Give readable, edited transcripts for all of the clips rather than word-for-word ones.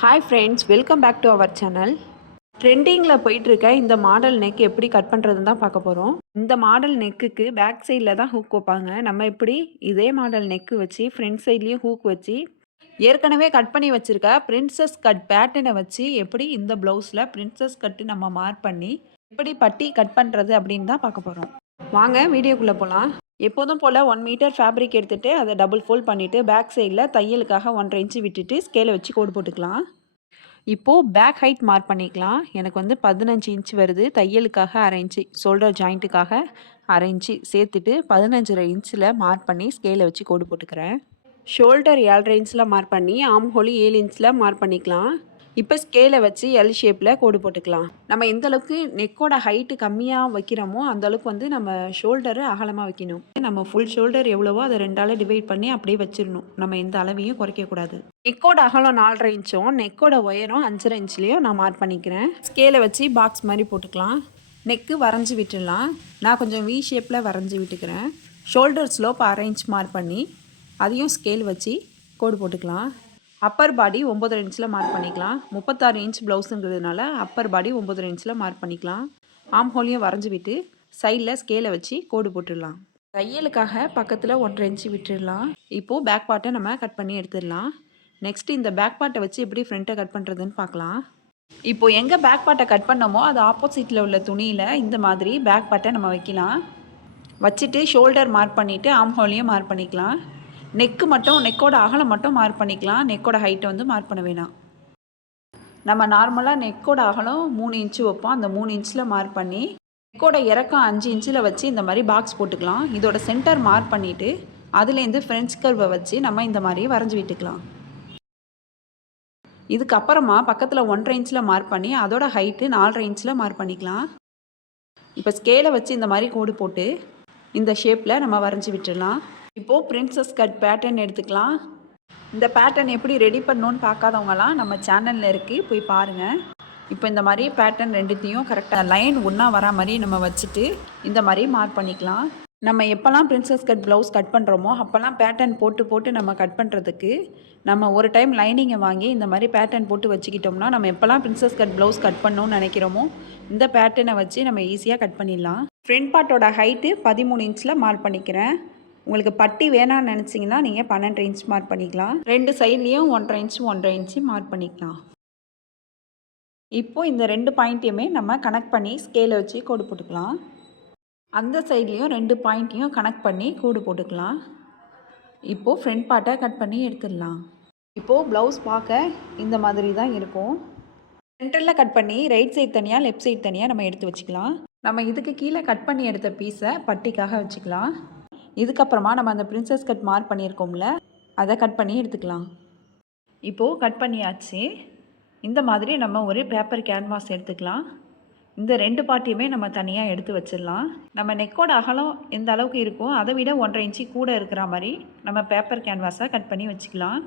Hi friends, welcome back to our channel. ட்ரெண்டிங்கில் போயிட்டுருக்க இந்த மாடல் நெக் எப்படி கட் பண்ணுறதுன்னு தான் பார்க்க போகிறோம். இந்த மாடல் நெக்குக்கு பேக் சைடில் தான் ஹூக் வைப்பாங்க. நம்ம எப்படி இதே மாடல் நெக்கு வச்சு ஃப்ரண்ட் சைட்லேயும் ஹூக் வச்சு ஏற்கனவே கட் பண்ணி வச்சுருக்க பிரின்சஸ் கட் பேட்டர்னை வச்சு எப்படி இந்த ப்ளவுஸில் பிரின்சஸ் கட்டு நம்ம மார்க் பண்ணி எப்படி பட்டி கட் பண்ணுறது அப்படின்னு தான் பார்க்க போகிறோம். வாங்க வீடியோக்குள்ளே போகலாம். எப்போதும் போல் 1 மீட்டர் ஃபேப்ரிக் எடுத்துகிட்டு அதை டபுள் ஃபோல்ட் பண்ணிவிட்டு பேக் சைடில் தையலுக்காக 1.5 இன்ச்சு விட்டுட்டு ஸ்கேலை வச்சு கோடு போட்டுக்கலாம். இப்போது பேக் ஹைட் மார்க் பண்ணிக்கலாம். எனக்கு வந்து 15 இன்ச் வருது. தையலுக்காக 1/2 இன்ச்சு, ஷோல்டர் ஜாயிண்ட்டுக்காக 1/2 இன்ச்சு சேர்த்துட்டு 15.5 இன்ச்சில் மார்க் பண்ணி ஸ்கேலை வச்சு கோடு போட்டுக்கிறேன். ஷோல்டர் 7.5 இன்ச்சில் மார்க் பண்ணி ஆம் ஹோல் 7 இன்ச்சில் மார்க் பண்ணிக்கலாம். இப்போ ஸ்கேலை வச்சு எல் ஷேப்பில் கோடு போட்டுக்கலாம். நம்ம எந்த அளவுக்கு நெக்கோட ஹைட்டு கம்மியாக வைக்கிறோமோ அந்தளவுக்கு வந்து நம்ம ஷோல்டரை அகலமாக வைக்கணும். நம்ம ஃபுல் ஷோல்டர் எவ்வளவோ அதை 2ஆல் டிவைட் பண்ணி அப்படியே வச்சிடணும். நம்ம எந்த அளவையும் குறைக்கக்கூடாது. நெக்கோட அகலம் 4.5 இன்ச்சும் நெக்கோட உயரம் 5.5 இன்ச்லேயும் நான் மார்க் பண்ணிக்கிறேன். ஸ்கேலை வச்சு பாக்ஸ் மாதிரி போட்டுக்கலாம். நெக்கு வரைஞ்சி விட்டுடலாம். நான் கொஞ்சம் வி ஷேப்பில் வரைஞ்சி விட்டுக்கிறேன். ஷோல்டர் ஸ்லோப் 1/2 இன்ச் மார்க் பண்ணி அதையும் ஸ்கேல் வச்சு கோடு போட்டுக்கலாம். அப்பர் பாடி 9.5 இன்ச்சில் மார்க் பண்ணிக்கலாம். 36 இன்ச் ப்ளவுஸுங்கிறதுனால அப்பர் பாடி 9.5 இன்ச்சில் மார்க் பண்ணிக்கலாம். ஆம் ஹோலையும் வரைஞ்சி விட்டு சைடில் ஸ்கேலை வச்சு கோடு போட்டுடலாம். தையலுக்காக பக்கத்தில் 1.5 இன்ச்சு விட்டுடலாம். இப்போது பேக் பார்ட்டை நம்ம கட் பண்ணி எடுத்துடலாம். நெக்ஸ்ட்டு இந்த பேக் பார்ட்டை வச்சு எப்படி ஃப்ரண்ட்டை கட் பண்ணுறதுன்னு பார்க்கலாம். இப்போது எங்கே பேக் பார்ட்டை கட் பண்ணோமோ அது ஆப்போசிட்டில் உள்ள துணியில் இந்த மாதிரி பேக் பார்ட்டை நம்ம வைக்கலாம். வச்சுட்டு ஷோல்டர் மார்க் பண்ணிவிட்டு ஆம் ஹோலையும் மார்க் பண்ணிக்கலாம். நெக்கு மட்டும் நெக்கோட அகலம் மட்டும் மார்க் பண்ணிக்கலாம். நெக்கோட ஹைட்டை வந்து மார்க் பண்ண வேணாம். நம்ம நார்மலாக நெக்கோட அகலம் 3 இன்ச்சு வைப்போம். அந்த 3 இன்ச்சில் மார்க் பண்ணி நெக்கோட இறக்கம் 5 இன்ச்சில் வச்சு இந்த மாதிரி பாக்ஸ் போட்டுக்கலாம். இதோட சென்டர் மார்க் பண்ணிவிட்டு அதுலேருந்து ஃப்ரெஞ்ச் கர்வை வச்சு நம்ம இந்த மாதிரி வரைஞ்சி விட்டுக்கலாம். இதுக்கப்புறமா பக்கத்தில் 1.5 இன்ச்சில் மார்க் பண்ணி அதோட ஹைட்டு 4.5 இன்ச்சில் மார்க் பண்ணிக்கலாம். இப்போ ஸ்கேலை வச்சு இந்த மாதிரி கோடு போட்டு இந்த ஷேப்பில் நம்ம வரைஞ்சி விட்டுடலாம். இப்போது பிரின்சஸ் கட் பேட்டர்ன் எடுத்துக்கலாம். இந்த பேட்டர்ன் எப்படி ரெடி பண்ணணுன்னு பார்க்காதவங்களாம் நம்ம சேனலில் இருக்குது, போய் பாருங்கள். இப்போ இந்த மாதிரி பேட்டர்ன் ரெண்டுத்தையும் கரெக்டாக லைன் ஒன்றா வரா மாதிரி நம்ம வச்சுட்டு இந்த மாதிரி மார்க் பண்ணிக்கலாம். நம்ம எப்போல்லாம் பிரின்சஸ் கட் ப்ளவுஸ் கட் பண்ணுறோமோ அப்போல்லாம் பேட்டர்ன் போட்டு போட்டு நம்ம கட் பண்ணுறதுக்கு நம்ம ஒரு டைம் லைனிங்கை வாங்கி இந்த மாதிரி பேட்டர்ன் போட்டு வச்சுக்கிட்டோம்னா நம்ம எப்போல்லாம் பிரின்சஸ் கட் ப்ளவுஸ் கட் பண்ணணும்னு நினைக்கிறோமோ இந்த பேட்டர்னை வச்சு நம்ம ஈஸியாக கட் பண்ணிடலாம். ஃப்ரண்ட் பார்ட்டோட ஹைட்டு 13 இன்ச்சில் மார்க் பண்ணிக்கிறேன். உங்களுக்கு பட்டி வேணான்னு நினச்சிங்கன்னா நீங்கள் 12 இன்ச் மார்க் பண்ணிக்கலாம். 2 சைட்லேயும் 1.5 இன்ச் 1.5 இன்ச்சு மார்க் பண்ணிக்கலாம். இப்போது இந்த 2 பாயிண்ட்டையுமே நம்ம கனெக்ட் பண்ணி ஸ்கேலை வச்சு கோடு போட்டுக்கலாம். அந்த சைட்லேயும் 2 பாயிண்ட்டையும் கனெக்ட் பண்ணி கோடு போட்டுக்கலாம். இப்போது ஃப்ரண்ட் பார்ட்டை கட் பண்ணி எடுத்துடலாம். இப்போது ப்ளவுஸ் பார்க்க இந்த மாதிரி தான் இருக்கும். சென்டரில் கட் பண்ணி ரைட் சைட் தனியாக லெஃப்ட் சைட் தனியாக நம்ம எடுத்து வச்சுக்கலாம். நம்ம இதுக்கு கீழே கட் பண்ணி எடுத்த பீஸை பட்டிக்காக வச்சுக்கலாம். இதுக்கப்புறமா நம்ம அந்த பிரின்சஸ் கட் மார்க் பண்ணியிருக்கோம்ல அதை கட் பண்ணி எடுத்துக்கலாம். இப்போது கட் பண்ணியாச்சு. இந்த மாதிரி நம்ம ஒரு பேப்பர் கேன்வாஸ் எடுத்துக்கலாம். இந்த 2 பார்ட்டையுமே நம்ம தனியாக எடுத்து வச்சிடலாம். நம்ம நெக்கோட அகலம் எந்த அளவுக்கு இருக்கோ அதை விட 1.5 இன்ச்சு கூட இருக்கிற மாதிரி நம்ம பேப்பர் கேன்வாஸை கட் பண்ணி வச்சுக்கலாம்.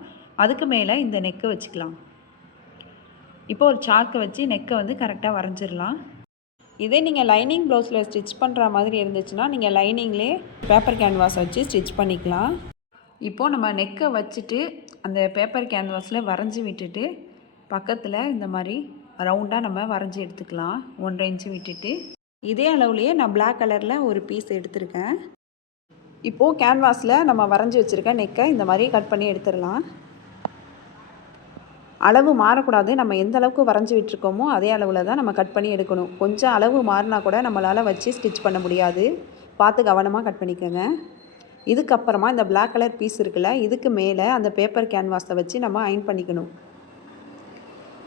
அதுக்கு மேலே இந்த நெக்கை வச்சுக்கலாம். இப்போ ஒரு சாக்கை வச்சு நெக்கை வந்து கரெக்டாக வரைஞ்சிடலாம். இதே நீங்கள் லைனிங் ப்ளவுஸில் ஸ்டிச் பண்ணுற மாதிரி இருந்துச்சுன்னா நீங்கள் லைனிங்லேயே பேப்பர் கேன்வாஸ் வச்சு ஸ்டிச் பண்ணிக்கலாம். இப்போது நம்ம நெக்கை வச்சுட்டு அந்த பேப்பர் கேன்வாஸில் வரைஞ்சி விட்டுட்டு பக்கத்தில் இந்த மாதிரி ரவுண்டாக நம்ம வரைஞ்சி எடுத்துக்கலாம். 1.5 இன்ச்சு விட்டுட்டு இதே அளவுலேயே நான் பிளாக் கலரில் ஒரு பீஸ் எடுத்திருக்கேன். இப்போது கேன்வாஸில் நம்ம வரைஞ்சி வச்சுருக்க நெக்கை இந்த மாதிரி கட் பண்ணி எடுத்துடலாம். அளவு மாறக்கூடாது. நம்ம எந்த அளவுக்கு வரைஞ்சி விட்டுருக்கோமோ அதே அளவில் தான் நம்ம கட் பண்ணி எடுக்கணும். கொஞ்சம் அளவு மாறினா கூட நம்மளால் வச்சு ஸ்டிச் பண்ண முடியாது. பார்த்து கவனமாக கட் பண்ணிக்கோங்க. இதுக்கப்புறமா இந்த பிளாக் கலர் பீஸ் இருக்குல்ல, இதுக்கு மேலே அந்த பேப்பர் கேன்வாஸை வச்சு நம்ம அயன் பண்ணிக்கணும்.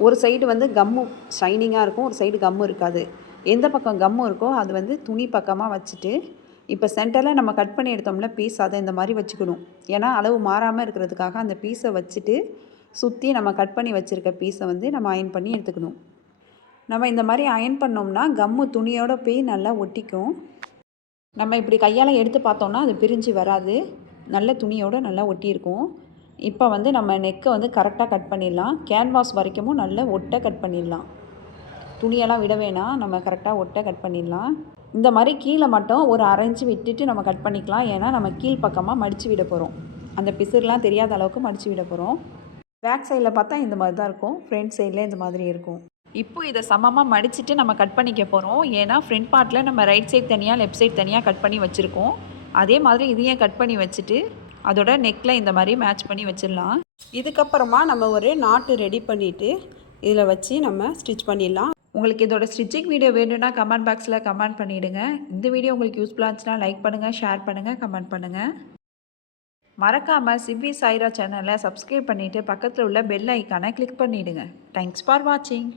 ஒரு சைடு வந்து கம்மு ஷைனிங்காக இருக்கும், ஒரு சைடு கம்மு இருக்காது. எந்த பக்கம் கம்மு இருக்கோ அது வந்து துணி பக்கமாக வச்சுட்டு இப்போ சென்டரில் நம்ம கட் பண்ணி எடுத்தோம்ல பீஸ், அதை இந்த மாதிரி வச்சுக்கணும். ஏன்னா அளவு மாறாமல் இருக்கிறதுக்காக அந்த பீஸை வச்சுட்டு சுற்றி நம்ம கட் பண்ணி வச்சுருக்க பீஸை வந்து நம்ம அயன் பண்ணி எடுத்துக்கணும். நம்ம இந்த மாதிரி அயன் பண்ணோம்னா கம்மு துணியோட போய் நல்லா ஒட்டிக்கும். நம்ம இப்படி கையால் எடுத்து பார்த்தோம்னா அது பிரிஞ்சு வராது. நல்ல துணியோடு நல்லா ஒட்டியிருக்கும். இப்போ வந்து நம்ம நெக்கை வந்து கரெக்டாக கட் பண்ணிடலாம். கேன்வாஸ் வரைக்கும் நல்ல ஒட்டை கட் பண்ணிடலாம். துணியெல்லாம் விட வேணாம், நம்ம கரெக்டாக ஒட்டை கட் பண்ணிடலாம். இந்த மாதிரி கீழே மட்டும் ஒரு 1/2 இன்ச்சு விட்டுட்டு நம்ம கட் பண்ணிக்கலாம். ஏன்னா நம்ம கீழ் பக்கமாக மடித்து விட போகிறோம். அந்த பிசுறுலாம் தெரியாத அளவுக்கு மடித்து விட போகிறோம். பேக் சைடில் பார்த்தா இந்த மாதிரி தான் இருக்கும், ஃப்ரண்ட் சைடில் இந்த மாதிரி இருக்கும். இப்போ இதை சமமாக மடிச்சுட்டு நம்ம கட் பண்ணிக்க போகிறோம். ஏன்னா ஃப்ரண்ட் பார்ட்டில் நம்ம ரைட் சைட் தனியாக லெஃப்ட் சைட் தனியாக கட் பண்ணி வச்சுருக்கோம். அதே மாதிரி இதையும் கட் பண்ணி வச்சுட்டு அதோட நெக்கில் இந்த மாதிரி மேட்ச் பண்ணி வச்சிடலாம். இதுக்கப்புறமா நம்ம ஒரு நாட்டு ரெடி பண்ணிவிட்டு இதில் வச்சு நம்ம ஸ்டிச் பண்ணிடலாம். உங்களுக்கு இதோட ஸ்டிச்சிங் வீடியோ வேணும்னா கமெண்ட் பாக்ஸில் கமெண்ட் பண்ணிவிடுங்க. இந்த வீடியோ உங்களுக்கு யூஸ்ஃபுல்லாக இருந்துச்சுன்னா லைக் பண்ணுங்கள், ஷேர் பண்ணுங்கள், கமெண்ட் பண்ணுங்கள். மறக்காமல் சிவி சாய்ரா சேனலை சப்ஸ்கிரைப் பண்ணிவிட்டு பக்கத்தில் உள்ள பெல் ஐக்கானை கிளிக் பண்ணிவிடுங்க. தேங்க்ஸ் ஃபார் வாட்சிங்.